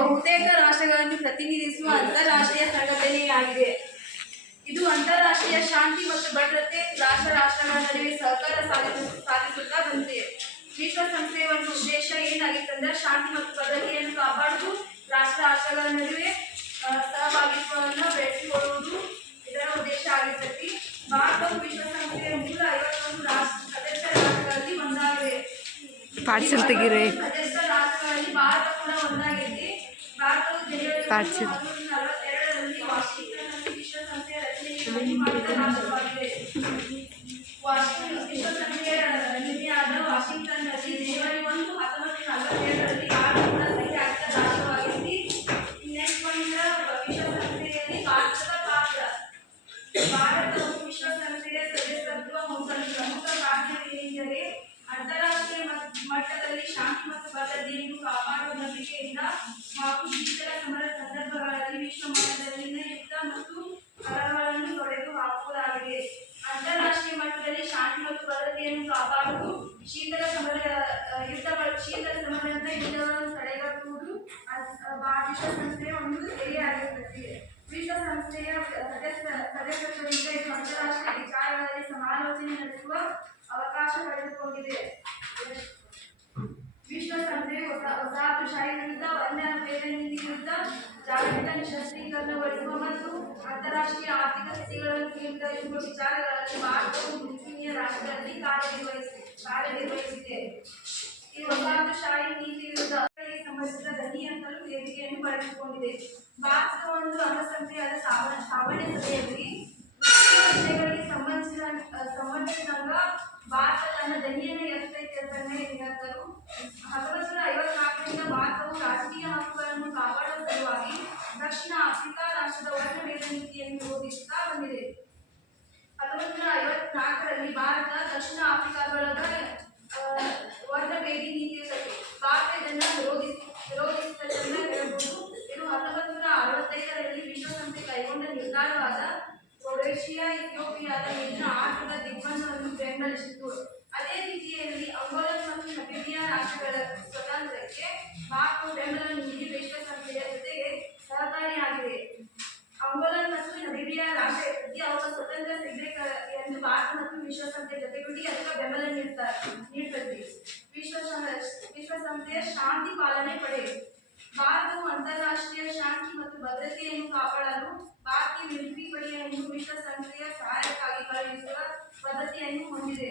ಬಹುತೇಕ ರಾಷ್ಟ್ರಗಳನ್ನು ಪ್ರತಿನಿಧಿಸುವ ಅಂತಾರಾಷ್ಟ್ರೀಯ ಸಂಘಟನೆಯಾಗಿದೆ ಇದು ಅಂತಾರಾಷ್ಟ್ರೀಯ ಶಾಂತಿ ಮತ್ತು ಭದ್ರತೆ ರಾಷ್ಟ್ರ ರಾಷ್ಟ್ರಗಳ ನಡುವೆ ಸಹಕಾರ ಸಾಧಿಸು ಸಾಧಿಸುತ್ತಾ ಬಂದಿದೆ. ವಿಶ್ವಸಂಸ್ಥೆಯ ಒಂದು ಉದ್ದೇಶ ಏನಾಗಿತ್ತಂದ್ರೆ ಶಾಂತಿ ಮತ್ತು ಭದ್ರತೆಯನ್ನು ಕಾಪಾಡುವುದು ರಾಷ್ಟ್ರ ರಾಷ್ಟ್ರಗಳ ನಡುವೆ ಸಹಭಾಗಿತ್ವವನ್ನು ಬೆಳೆಸಿಕೊಳ್ಳುವುದು ಇದರ ಉದ್ದೇಶ ಆಗಿರ್ತೈತಿ. ಭಾರತವು ವಿಶ್ವಸಂಸ್ಥೆಯ ಮೂಲ ಐವತ್ತೊಂದು ರಾಷ್ಟ್ರ ಸದಸ್ಯ ರಾಷ್ಟ್ರಗಳಲ್ಲಿ ಒಂದಾಗಿದೆ. ಪಾರ್ಸಲ್ ತೆಗೀರಿ ಸದಸ್ಯ ರಾಷ್ಟ್ರಗಳಲ್ಲಿ ಭಾರತ ಕೂಡ ಒಂದಾಗಿದೆ ಭಾರತವು ಸಂದರ್ಭಗಳಲ್ಲಿ ವಿಶ್ವ ಮಟ್ಟದಲ್ಲಿನ ಯುದ್ಧ ಮತ್ತು ಕಲಹಗಳನ್ನು ತೊಡೆದು ಹಾಕುವುದಾಗಿದೆ ಅಂತಾರಾಷ್ಟ್ರೀಯ ಮಟ್ಟದಲ್ಲಿ ಶಾಂತಿ ಮತ್ತು ಭದ್ರತೆಯನ್ನು ಕಾಪಾಡುವುದು ಶೀತಲ ಸಮರ ಆ, ಯುದ್ಧಗಳು ಶೀತಲ ಸಮರದ ಯುದ್ಧಗಳನ್ನು ತಡೆಗಟ್ಟುವುದು ವಿಶ್ವಸಂಸ್ಥೆಯ ಒಂದು ಧ್ಯೇಯವಾಗಿರುತ್ತದೆ ವಿಶ್ವಸಂಸ್ಥೆಯ ಸದಸ್ಯ ಸದಸ್ಯತ್ವದಿಂದ ಇದು ಅಂತಾರಾಷ್ಟ್ರೀಯ ವಿಚಾರಗಳಲ್ಲಿ ಸಮಾಲೋಚನೆ ನಡೆಸುವ ಅವಕಾಶ ಪಡೆದುಕೊಂಡಿದೆ. ವಿಶ್ವಸಂಸ್ಥೆಯು ಹೊಸ ವಸಾಹತುಶಾಹಿ ವಿರುದ್ಧ ವನ್ಯ ಬೇರೆ ವಿರುದ್ಧ ಜಾಗತಿಕ ಅಂತಾರಾಷ್ಟ್ರೀಯ ಆರ್ಥಿಕ ಸ್ಥಿತಿಗಳನ್ನು ಕೇಂದ್ರೀಕರಿಸುವ ವಿಚಾರಗಳಲ್ಲಿ ಭಾರತವು ಮುಂಚೂಣಿಯ ರಾಷ್ಟ್ರದಲ್ಲಿ ಕಾರ್ಯನಿರ್ವಹಿಸಿ ಕಾರ್ಯನಿರ್ವಹಿಸಿದೆ. ಈ ವಸಾಹತುಶಾಹಿ ನೀತಿ ವಿರುದ್ಧ ಸಂಬಂಧಿಸಿದ ದನಿ ಅಂತಲೂ ವೇದಿಕೆಯನ್ನು ಪಡೆದುಕೊಂಡಿದೆ. ಭಾರತದ ರಾಷ್ಟ್ರದ ವರ್ಣಭೇದ ನೀತಿಯನ್ನು ವಿರೋಧಿಸುತ್ತಾ ಬಂದಿದೆ. ಹತ್ತೊಂಬತ್ತು ಐವತ್ನಾಲ್ಕರಲ್ಲಿ ಭಾರತ ದಕ್ಷಿಣ ಆಫ್ರಿಕಾದೊಳಗ ನೀತಿ ಇರ್ತದೆ ಭಾರತ ಇದನ್ನು ವಿರೋಧಿಸಿ ವಿರೋಧಿಸಿದ ಹೇಳಬಹುದು. ಇದು ಹತ್ತೊಂಬತ್ತು ನೂರ ಅರವತ್ತೈದರಲ್ಲಿ ವಿಶ್ವಸಂಸ್ಥೆ ಕೈಗೊಂಡ ನಿರ್ಧಾರವಾದ ರೊಡೇಷಿಯಾ ಇಥಿಯೋಪಿಯಾದ ಮೇಲಿನ ಆರ್ಥಿಕ ದಿಗ್ಬಂಧವನ್ನು ಬೆಂಬಲಿಸಿತು ಅದೇ ರೀತಿಯಲ್ಲಿ ಅಂಗೋಲಾ ಮತ್ತು ನಬೀಬಿಯಾ ರಾಷ್ಟ್ರಗಳ ಸ್ವಾತಂತ್ರ್ಯಕ್ಕೆ ಭಾರತವು ಬೆಂಬಲ ನೀಡಿ ವಿಶ್ವಸಂಸ್ಥೆಯ ಸಹಕಾರಿಯಾಗಿದೆ ಅಂಗೋಲಾ ಮತ್ತು ನಮೀಬಿಯಾ ರಾಷ್ಟ್ರಕ್ಕೆ ಅವರ ಸ್ವತಂತ್ರ ಸಿಗಬೇಕು ಎಂದು ಭಾರತ ಮತ್ತು ವಿಶ್ವಸಂಸ್ಥೆ ಜೊತೆಗೂಡಿ ಅದಕ್ಕೆ ಬೆಂಬಲ ನೀಡ್ತಾರೆ ನೀಡ್ತದೆ. ವಿಶ್ವಸಂಸ್ಥೆ ವಿಶ್ವಸಂಸ್ಥೆಯ ಶಾಂತಿ ಪಾಲನೆ ಪಡೆ. ಭಾರತವು ಅಂತಾರಾಷ್ಟ್ರೀಯ ಶಾಂತಿ ಮತ್ತು ಭದ್ರತೆಯನ್ನು ಕಾಪಾಡಲು ಭಾರತೀಯ ಮಿಲಿಟರಿ ಪಡೆಯನ್ನು ವಿಶ್ವಸಂಸ್ಥೆಯ ಸಹಾಯಕ್ಕಾಗಿ ಕಳುಹಿಸುವ ಪದ್ಧತಿಯನ್ನು ಹೊಂದಿದೆ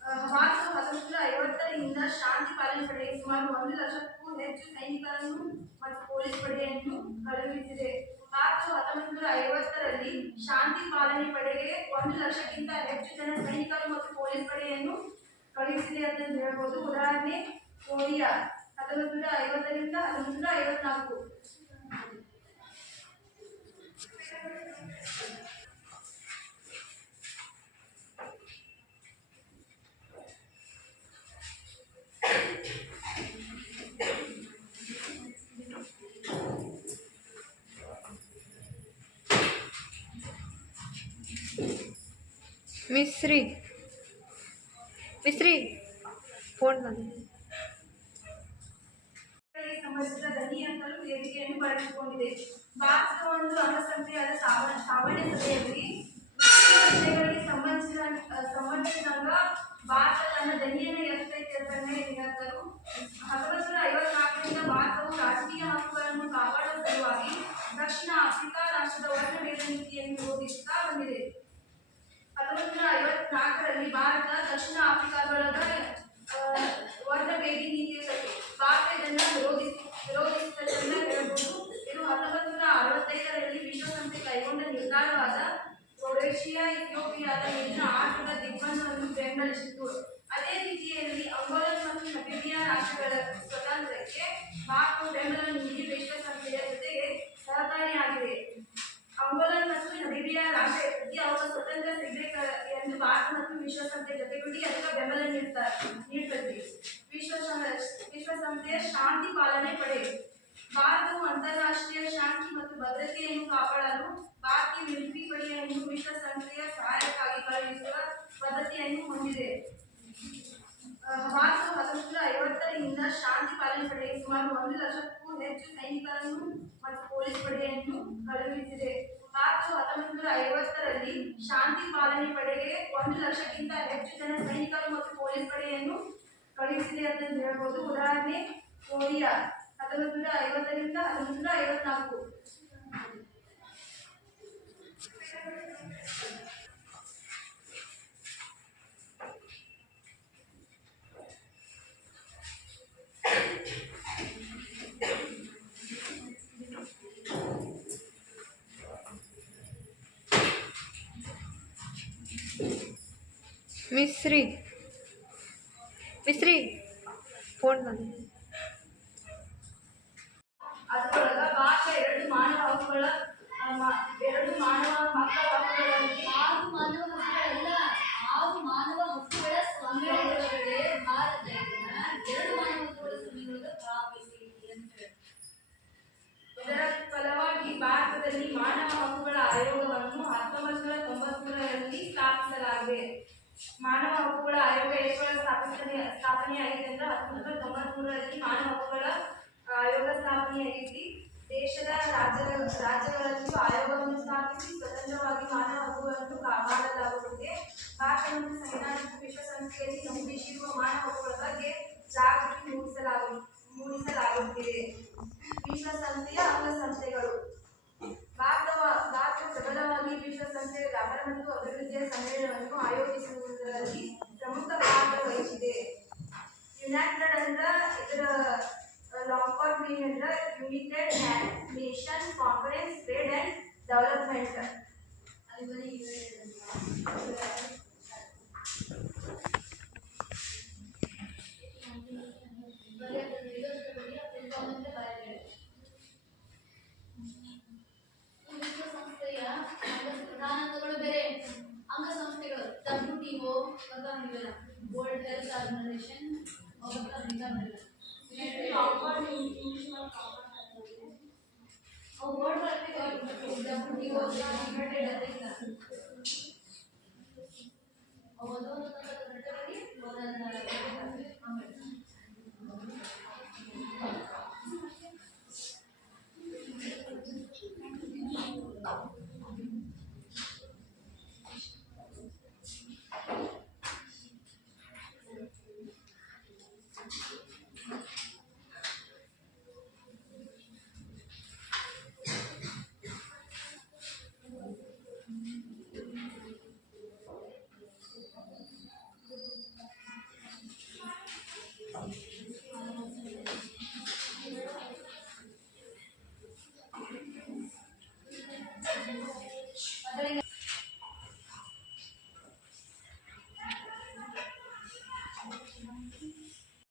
ಆ, ಭಾರತವು ಹತ್ತೊಂಬತ್ತು ನೂರ ಐವತ್ತರಿಂದ ಶಾಂತಿ ಪಾಲನೆ ಪಡೆಗೆ ಸುಮಾರು ಒಂದು ಲಕ್ಷಕ್ಕೂ ಹೆಚ್ಚು ಸೈನಿಕರನ್ನು ಮತ್ತು ಪೊಲೀಸ್ ಪಡೆಯನ್ನು ಕಳುಹಿಸಿದೆ. ಮಾರ್ಚ್ ಹತ್ತೊಂಬತ್ತು ನೂರ ಐವತ್ತರಲ್ಲಿ ಶಾಂತಿ ಪಾಲನೆ ಪಡೆಗೆ ಒಂದು ಲಕ್ಷಕ್ಕಿಂತ ಹೆಚ್ಚು ಜನ ಸೈನಿಕರು ಮತ್ತು ಪೊಲೀಸ್ ಪಡೆಯನ್ನು ಕಳುಹಿಸಿದೆ ಅಂತ ಹೇಳ್ಬೋದು. ಉದಾಹರಣೆ, ಕೊರಿಯಾ, ಹತ್ತೊಂಬತ್ತು ನೂರ ಐವತ್ತರಿಂದ ಹತ್ತೊಂಬತ್ತು ನೂರ ಐವತ್ನಾಲ್ಕು. ಮಿಸ್ರಿ ಮಿಸ್ರಿ ಫೋನ್ ಬಂದು ವೇದಿಕೆಯನ್ನು ಪಡೆದುಕೊಂಡಿದೆ ಭಾರತದ ಒಂದು ಸಾವನೆ ವಿಷಯಗಳಿಗೆ ಸಂಬಂಧಿಸಿದ ಭಾರತ ತನ್ನ ಧ್ವನಿಯನ್ನು ಎತ್ತೈತೆ ಅಂತಲೇ ರೊಡೇಷಿಯಾ ಇಥಿಯೋಪಿಯಾದ ಮೇಲಿನ ಆಟದ ದಿಗ್ಬಂಧವನ್ನು ಬೆಂಬಲಿಸಿತು. ಅದೇ ರೀತಿಯಲ್ಲಿ ಅಂಗೋಲಾ ಮತ್ತು ನಮೀಬಿಯಾ ರಾಷ್ಟ್ರಗಳ ಸ್ವಾತಂತ್ರ್ಯಕ್ಕೆ ಭಾರತವು ಬೆಂಬಲ ನೀಡಿ ವಿಶ್ವಸಂಸ್ಥೆಯ ಜೊತೆಗೆ ಸಹಕಾರಿಯಾಗಿದೆ. ಅಂಗೋಲಾ ಮತ್ತು ನಮೀಬಿಯಾ ರಾಷ್ಟ್ರಕ್ಕೆ ಅವರ ಸ್ವತಂತ್ರ ಸಿಗಬೇಕು ಎಂದು ಭಾರತ ಮತ್ತು ವಿಶ್ವಸಂಸ್ಥೆ ಜೊತೆಗೂಡಿ ಅದಕ್ಕೆ ಬೆಂಬಲ ನೀಡ್ತಾರೆ ನೀಡ್ತದೆ. ವಿಶ್ವಸಂಸ್ಥೆ ವಿಶ್ವಸಂಸ್ಥೆಯ ಶಾಂತಿ ಪಾಲನೆ ಪಡೆ. ಭಾರತವು ಅಂತಾರಾಷ್ಟ್ರೀಯ ಶಾಂತಿ ಮತ್ತು ಭದ್ರತೆಯನ್ನು ಕಾಪಾಡಲು ಭಾರತೀಯ ಮಿಲಿಟರಿ ಪಡೆಯನ್ನು ವಿಶ್ವಸಂಸ್ಥೆಯ ಸಹಾಯಕ್ಕಾಗಿ ಕಳುಹಿಸುವ ಪದ್ಧತಿಯನ್ನು ಹೊಂದಿದೆ. ಹಮಾಸ್ ಹತ್ತೊಂಬತ್ತು ಐವತ್ತರಿಂದ ಶಾಂತಿ ಪಾಲನೆ ಪಡೆಗೆ ಸುಮಾರು ಒಂದು ಲಕ್ಷಕ್ಕೂ ಹೆಚ್ಚು ಸೈನಿಕರನ್ನು ಮತ್ತು ಪೊಲೀಸ್ ಪಡೆಯನ್ನು ಕಳುಹಿಸಿದೆ. ಮಾರ್ಚ್ ಹತ್ತೊಂಬತ್ತು ನೂರ ಐವತ್ತರಲ್ಲಿ ಶಾಂತಿ ಪಾಲನೆ ಪಡೆಗೆ ಒಂದು ಲಕ್ಷಕ್ಕಿಂತ ಹೆಚ್ಚು ಜನ ಸೈನಿಕರು ಮತ್ತು ಪೊಲೀಸ್ ಪಡೆಯನ್ನು ಕಳುಹಿಸಿದೆ ಅಂತ ಹೇಳ್ಬೋದು. ಉದಾಹರಣೆ ಕೊರಿಯಾ ಹತ್ತೊಂಬತ್ತು ನೂರ ಐವತ್ತರಿಂದ ಹತ್ತೊಂಬತ್ತು ನೂರ ಐವತ್ನಾಲ್ಕು. ಮಿಸ್ರಿ ಮಿಸ್ರಿ ಫೋನ್ ಬಂದಿದೆ ಅದರೊಳಗ ಭಾಷೆ ಎರಡು ಮಾನವ ಹಕ್ಕುಗಳ ಆ, ಮ- ಎರಡು ಮಾನವ ಮಕ್ಕಳ ಹಕ್ಕುಗಳಲ್ಲಿ ಆರು ಮಾನವ ಹಕ್ಕುಗಳಲ್ಲ ಆರು ಮಾನವ ಹಕ್ಕುಗಳ ಸಂಘಟನೆಗಳೇ ಭಾರತ ಇದನ್ನ ಎರಡು ಮಾನವ ಹಕ್ಕುಗಳ ಸಂಘಟನೆಗಳ ಭಾಗವಹಿಸಿ ಅಂತ ಇದರ ಫಲವಾಗಿ ಭಾರತದಲ್ಲಿ ಮಾನವ ಹಕ್ಕುಗಳ ಆಯೋಗವನ್ನು ಹತ್ತೊಂಬತ್ತು ನೂರ ತೊಂಬತ್ಮೂರರಲ್ಲಿ ಸ್ಥಾಪಿಸಲಾಗಿದೆ. ಮಾನವ ಹಕ್ಕುಗಳ ಆಯೋಗ ಎಷ್ಟು ಸ್ಥಾಪನೆ ಸ್ಥಾಪನೆಯಾಗಿದೆ ಅಂದ್ರೆ ಹತ್ತೊಂಬತ್ತು ನೂರ ತೊಂಬತ್ಮೂರರಲ್ಲಿ ಮಾನವ ಹಕ್ಕುಗಳ ಆಯೋಗ ಸ್ಥಾಪನೆಯಾಗಿದ್ದು ದೇಶದ ರಾಜ್ಯ ರಾಜ್ಯಗಳಲ್ಲಿಯೂ ಆಯೋಗವನ್ನು त्यामुळे टेळालाही